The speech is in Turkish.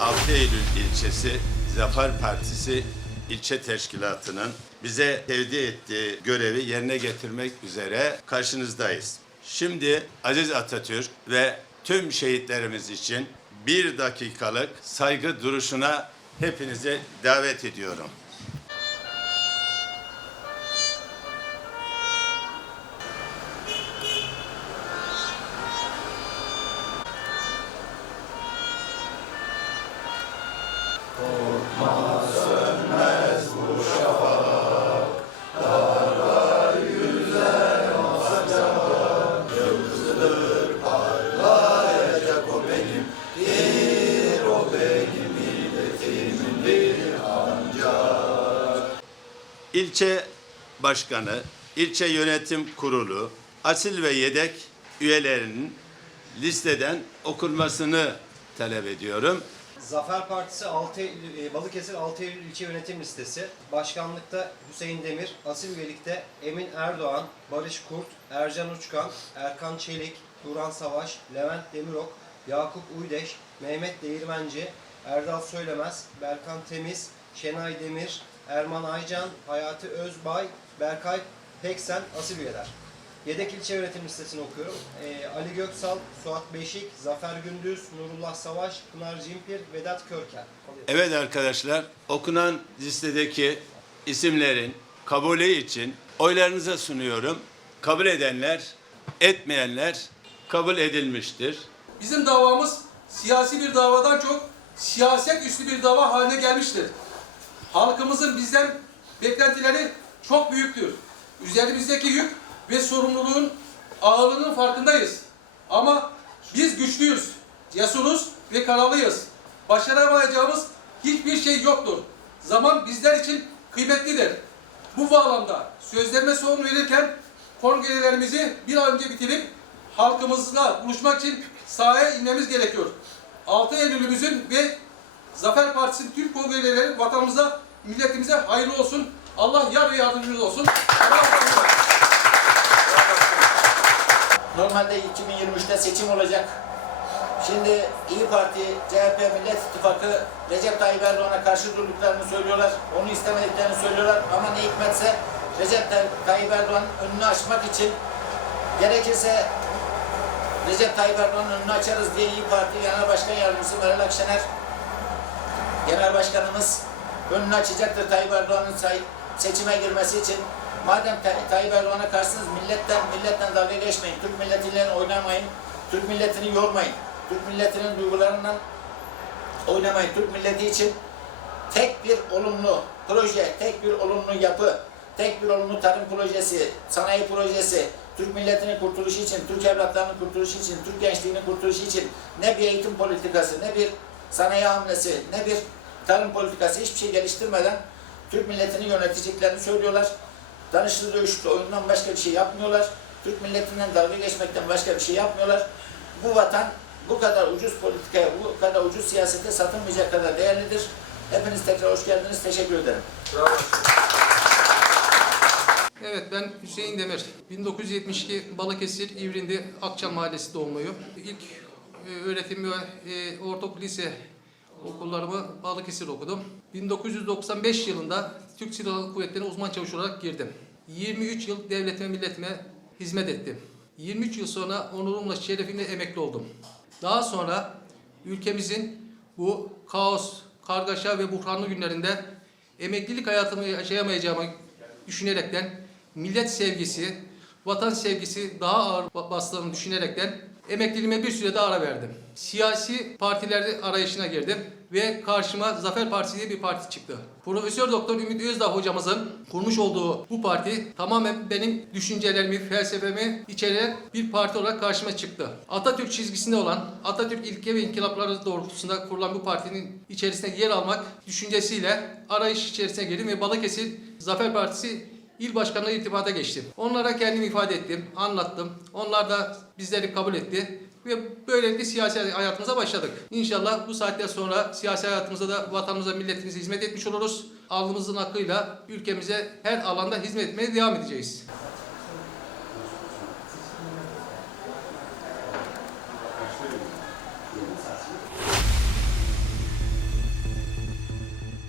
6 Eylül ilçesi Zafer Partisi ilçe teşkilatının bize tevdi ettiği görevi yerine getirmek üzere karşınızdayız. Şimdi Aziz Atatürk ve tüm şehitlerimiz için bir dakikalık saygı duruşuna hepinizi davet ediyorum. İlçe başkanı, ilçe yönetim kurulu, asil ve yedek üyelerinin listeden okunmasını talep ediyorum. Zafer Partisi 6 Eylül, e, Balıkesir 6 Eylül İlçe Yönetim Listesi. Başkanlıkta Hüseyin Demir, asil üyelikte Emin Erdoğan, Barış Kurt, Ercan Uçkan, Erkan Çelik, Turan Savaş, Levent Demirok, Yakup Uydeş, Mehmet Değirmenci, Erdal Söylemez, Berkan Temiz, Şenay Demir, Erman Aycan, Hayati Özbay, Berkay Peksen asil üyeler. Yedek ilçe yönetim listesini okuyorum. Ee, Ali Göksal, Suat Beşik, Zafer Gündüz, Nurullah Savaş, Pınar Cimpir, Vedat Körker. Evet arkadaşlar, okunan listedeki isimlerin kabulü için oylarınıza sunuyorum. Kabul edenler, etmeyenler kabul edilmiştir. Bizim davamız siyasi bir davadan çok siyaset üstü bir dava haline gelmiştir. Halkımızın bizden beklentileri çok büyüktür. Üzerimizdeki yük ve sorumluluğun ağırlığının farkındayız. Ama biz güçlüyüz, cesuruz ve kararlıyız. Başaramayacağımız hiçbir şey yoktur. Zaman bizler için kıymetlidir. Bu bağlamda sözlerime son verirken kongrelerimizi bir an önce bitirip halkımızla buluşmak için sahaya inmemiz gerekiyor. 6 Eylül'ümüzün ve Zafer Partisi'nin tüm kongreleri vatanımıza, milletimize hayırlı olsun. Allah yar ve yardımcımız olsun. Normalde 2023'te seçim olacak. Şimdi İyi Parti, CHP, Millet İttifakı Recep Tayyip Erdoğan'a karşı durduklarını söylüyorlar. Onu istemediklerini söylüyorlar. Ama ne hikmetse Recep Tayyip Erdoğan'ın önünü açmak için gerekirse Recep Tayyip Erdoğan'ın önünü açarız diye İyi Parti Genel Başkan Yardımcısı Meral Akşener Genel Başkanımız önünü açacaktır Tayyip Erdoğan'ın seçime girmesi için. Madem Tay- Tayyip Erdoğan'a karşısınız milletten milletten dalga geçmeyin. Türk milletiyle oynamayın. Türk milletini yormayın. Türk milletinin duygularından oynamayın. Türk milleti için tek bir olumlu proje, tek bir olumlu yapı, tek bir olumlu tarım projesi, sanayi projesi, Türk milletinin kurtuluşu için, Türk evlatlarının kurtuluşu için, Türk gençliğinin kurtuluşu için ne bir eğitim politikası, ne bir sanayi hamlesi, ne bir tarım politikası hiçbir şey geliştirmeden Türk milletini yöneteceklerini söylüyorlar. Danışıklı dövüşlü oyundan başka bir şey yapmıyorlar. Türk milletinden dalga geçmekten başka bir şey yapmıyorlar. Bu vatan bu kadar ucuz politikaya, bu kadar ucuz siyasete satılmayacak kadar değerlidir. Hepiniz tekrar hoş geldiniz. Teşekkür ederim. Evet ben Hüseyin Demir. 1972 Balıkesir İvrindi Akçam Mahallesi doğumluyum. İlk e, öğretim ve e, ortaokul lise okullarımı Balıkesir okudum. 1995 yılında Türk Silahlı Kuvvetleri'ne uzman çavuş olarak girdim. 23 yıl devletime milletime hizmet ettim. 23 yıl sonra onurumla şerefimle emekli oldum. Daha sonra ülkemizin bu kaos, kargaşa ve buhranlı günlerinde emeklilik hayatımı yaşayamayacağımı düşünerekten millet sevgisi, vatan sevgisi daha ağır ba- bastığını düşünerekten emekliliğime bir süre daha ara verdim. Siyasi partilerde arayışına girdim ve karşıma Zafer Partisi diye bir parti çıktı. Profesör Doktor Ümit Özdağ hocamızın kurmuş olduğu bu parti tamamen benim düşüncelerimi, felsefemi içeren bir parti olarak karşıma çıktı. Atatürk çizgisinde olan, Atatürk ilke ve inkılapları doğrultusunda kurulan bu partinin içerisinde yer almak düşüncesiyle arayış içerisine girdim ve Balıkesir Zafer Partisi İl başkanlığı irtibata geçtim. Onlara kendimi ifade ettim, anlattım. Onlar da bizleri kabul etti. Ve böylelikle siyasi hayatımıza başladık. İnşallah bu saatten sonra siyasi hayatımızda da vatanımıza, milletimize hizmet etmiş oluruz. Alnımızın hakkıyla ülkemize her alanda hizmet etmeye devam edeceğiz.